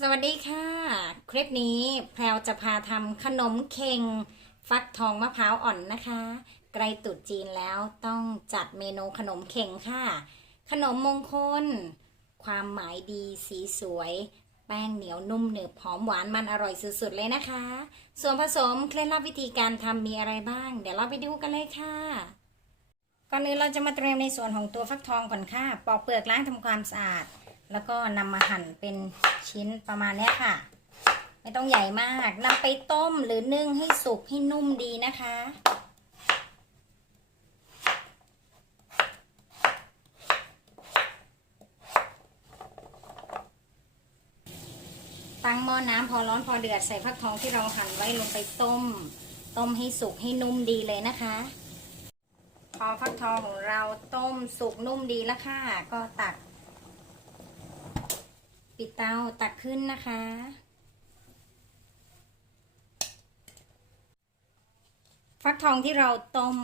สวัสดีค่ะ คลิปนี้แพรวจะพาทำขนมเค็ง ฟักทองมะพร้าวอ่อนนะคะ ใกล้ตรุษจีนแล้วต้องจัดเมนูขนมเค็งค่ะ ขนมมงคล ความหมายดีสีสวย แป้งเหนียวนุ่มหนึบหอมหวานมันอร่อยสุดๆเลยนะคะ ส่วนผสมเคล็ดลับวิธีการทำมีอะไรบ้าง เดี๋ยวเราไปดูกันเลยค่ะก่อนอื่นเราจะมาเตรียมในส่วนของตัวฟักทองก่อนค่ะ ปอกเปลือกล้างทำความสะอาด แล้วก็นำมาหั่นเป็นชิ้นประมาณนี้ค่ะ ไม่ต้องใหญ่มากนำไปต้มหรือนึ่งให้สุกให้นุ่มดีนะคะ ตั้งหม้อน้ำพอร้อนพอเดือดใส่ฟักทองที่เราหั่นไว้ลงไปต้ม ต้มให้สุกให้นุ่มดีเลยนะคะพอฟักทองของเราต้มสุกนุ่มดีแล้วค่ะ ก็ตัก ปิดเตาตักขึ้นนะคะ ฟักทองที่เราต้ม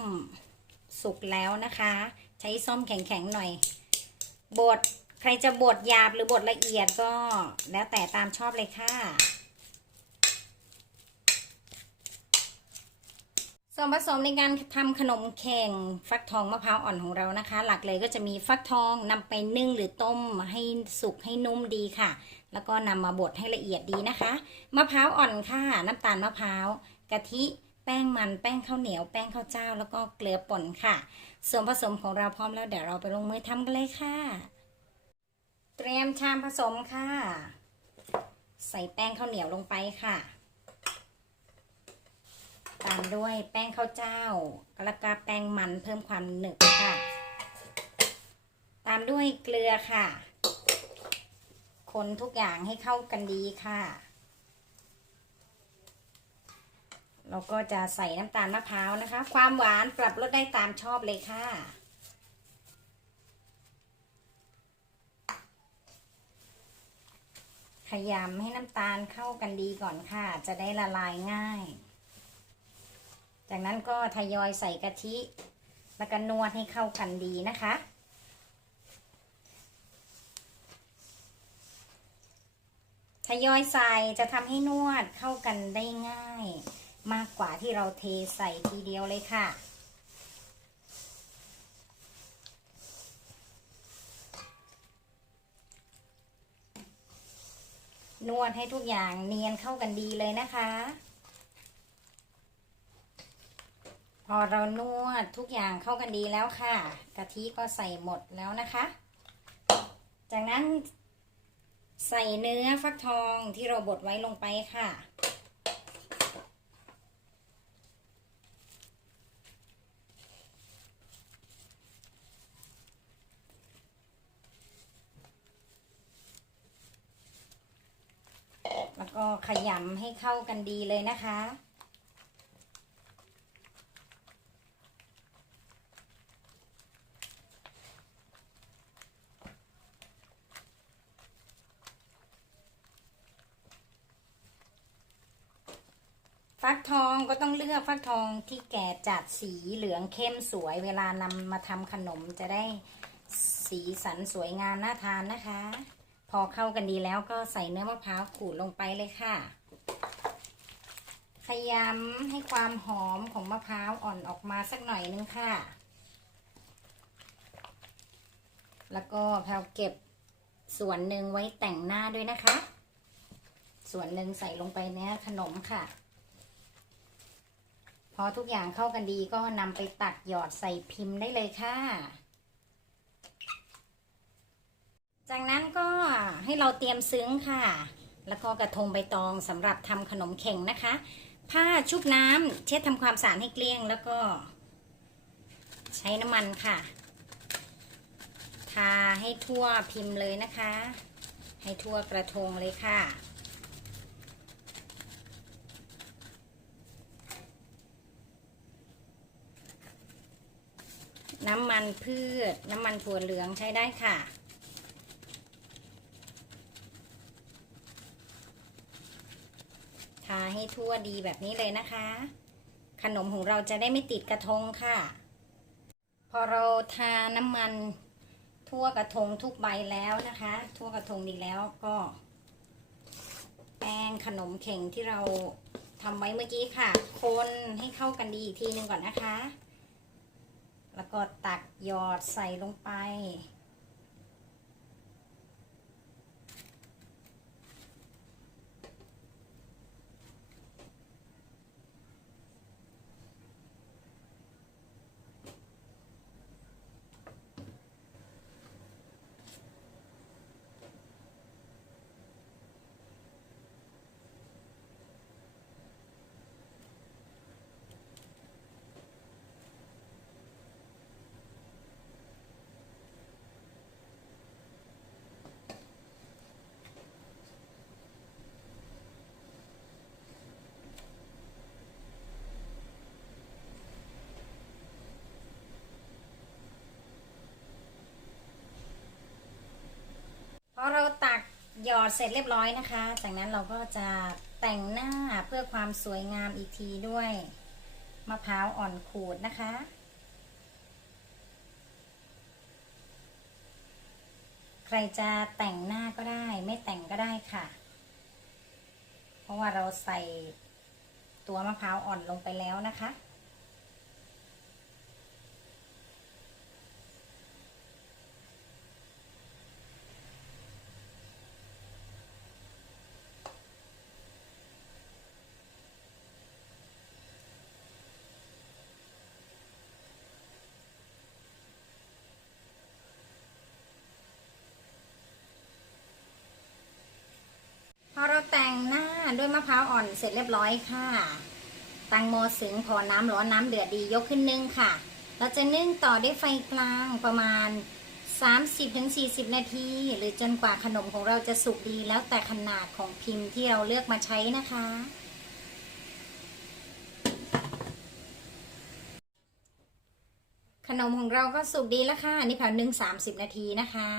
สุกแล้วนะคะ ใช้ส้อมแข็งๆหน่อย บดใครจะบดหยาบหรือบดละเอียดก็ แล้วแต่ตามชอบเลยค่ะ ส่วนผสมในการทำขนมเข่งฟักทองมะพร้าวอ่อนของเรานะคะ หลักเลยก็จะมีฟักทองนำไปนึ่งหรือต้มให้สุกให้นุ่มดีค่ะ แล้วก็นำมาบดให้ละเอียดดีนะคะมะพร้าวอ่อนค่ะน้ำตาลมะพร้าวกะทิแป้งมันแป้งข้าวเหนียวแป้งข้าวเจ้า แล้วก็เกลือป่นค่ะ ส่วนผสมของเราพร้อมแล้วเดี๋ยวเราไปลงมือทำกันเลยค่ะ เตรียมชามผสมค่ะ ใส่แป้งข้าวเหนียวลงไปค่ะ ตามด้วยแป้งข้าวเจ้า แล้วก็แป้งมันเพิ่มความหนึบค่ะ ตามด้วยเกลือค่ะ คนทุกอย่างให้เข้ากันดีค่ะ เราก็จะใส่น้ำตาลมะพร้าวนะคะ ความหวานปรับลดได้ตามชอบเลยค่ะขยำให้น้ำตาลเข้ากันดีก่อนค่ะ จะได้ละลายง่าย จากนั้นก็ทยอยใส่กะทิ แล้วก็นวดให้เข้ากันดีนะคะ ทยอยใส่จะทำให้นวดเข้ากันได้ง่าย มากกว่าที่เราเทใส่ทีเดียวเลยค่ะนวดให้ทุกอย่างเนียนเข้ากันดีเลยนะคะ พอเรานวดทุกอย่างเข้ากันดีแล้วค่ะ กะทิก็ใส่หมดแล้วนะคะ จากนั้นใส่เนื้อฟักทองที่เราบดไว้ลงไปค่ะ แล้วก็ขยำให้เข้ากันดีเลยนะคะ ฟักทองก็ต้องเลือกฟักทองที่แก่จัดสีเหลืองเข้มสวย เวลานำมาทำขนมจะได้สีสันสวยงามน่าทานนะคะ พอเข้ากันดีแล้วก็ใส่เนื้อมะพร้าวขูดลงไปเลยค่ะ ขยำให้ความหอมของมะพร้าวอ่อนออกมาสักหน่อยนึงค่ะ แล้วก็แพลวเก็บส่วนหนึ่งไว้แต่งหน้าด้วยนะคะ ส่วนหนึ่งใส่ลงไปในขนมค่ะ อทุกอย่างเข้ากันดีก็นำไปตักหยอดใส่พิมพ์ได้เลยค่ะ จากนั้นก็ให้เราเตรียมซึ้งค่ะ แล้วก็กระทงใบตองสำหรับทำขนมเข่งนะคะ ผ้าชุบน้ำเช็ดทำความสะอาดให้เกลี้ยง แล้วก็ ใช้น้ำมันค่ะ ทาให้ทั่วพิมพ์เลยนะคะ ให้ทั่วกระทงเลยค่ะ น้ำมันพืช น้ำมันถั่วเหลืองใช้ได้ค่ะ ทาให้ทั่วดีแบบนี้เลยนะคะ ขนมของเราจะได้ไม่ติดกระทงค่ะ พอเราทาน้ำมันทั่วกระทงทุกใบแล้วนะคะ ทั่วกระทงดีแล้วก็ แป้งขนมเข่งที่เราทำไว้เมื่อกี้ค่ะ คนให้เข้ากันดีอีกทีหนึ่งก่อนนะคะ แล้วก็ตักหยอดใส่ลงไป พอเราตักห ยอดเสร็จเรียบร้อยนะคะ จากนั้นเราก็จะแต่งหน้าเพื่อความสวยงามอีกทีด้วยมะพร้าวอ่อนขูดนะคะ ใครจะแต่งหน้าก็ได้ไม่แต่งก็ได้ค่ะ เพราะว่าเราใส่ตัวมะพร้าวอ่อนลงไปแล้วนะคะ พอเราแต่งหน้าด้วยมะพ ร้าวอ่อนเสร็จเรียบร้อยค่ะ ตังโมสึงพอน้ำร้อนน้ำเดือดดียกขึ้นนึ่งค่ะ เราจะนึ่งต่อด้วยไฟกลางประมาณ 30-40 นาที หรือจนกว่าขนมของเราจะสุกดีแล้วแต่ขนาดของพิมพ์ที่เราเลือกมาใช้นะคะ ขนมของเราก็สุกดีแล้วค่ะนี่เผานึ่ง30 นาทีนะคะ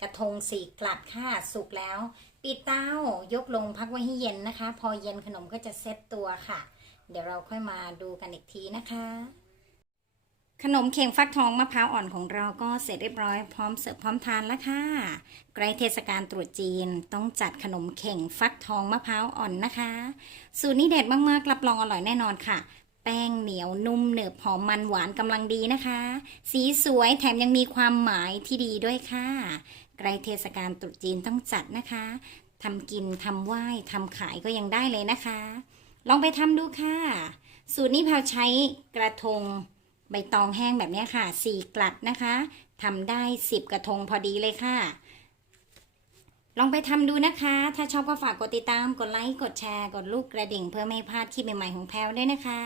กระทงสีกลัดค่ะสุกแล้ว ปิดเต้ายกลงพักไว้ให้เย็นนะคะ พอเย็นขนมก็จะเซ็ตตัวค่ะ เดี๋ยวเราค่อยมาดูกันอีกทีนะคะ ขนมเข่งฟักทองมะพร้าวอ่อนของเราก็เสร็จเรียบร้อยพร้อมเสิร์ฟพร้อมทานแล้วค่ะใกล้เทศกาลตรุษจีนต้องจัดขนมเข่งฟักทองมะพร้าวอ่อนนะคะ สูตรนี้เด็ดมากๆรับรองอร่อยแน่นอนค่ะแป้งเหนียวนุ่มเนืบหอมมันหวานกำลังดีนะคะ สีสวยแถมยังมีความหมายที่ดีด้วยค่ะ ใกล้เทศกาลตรุษจีนต้องจัดนะคะทำกินทำไหว้ทำขายก็ยังได้เลยนะคะ ลองไปทำดูค่ะ สูตรนี้แพลวใช้กระทงใบตองแห้งแบบนี้ค่ะสี่กลัดนะคะทำได้สิบกระทงพอดีเลยค่ะ ลองไปทำดูนะคะ ถ้าชอบก็ฝากกดติดตาม กดไลค์ กดแชร์ กดลูกกระดิ่ง เพื่อไม่พลาดคลิปใหม่ๆของแพลวด้วยนะคะ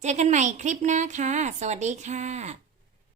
เจอกันใหม่คลิปหน้าค่ะ สวัสดีค่ะ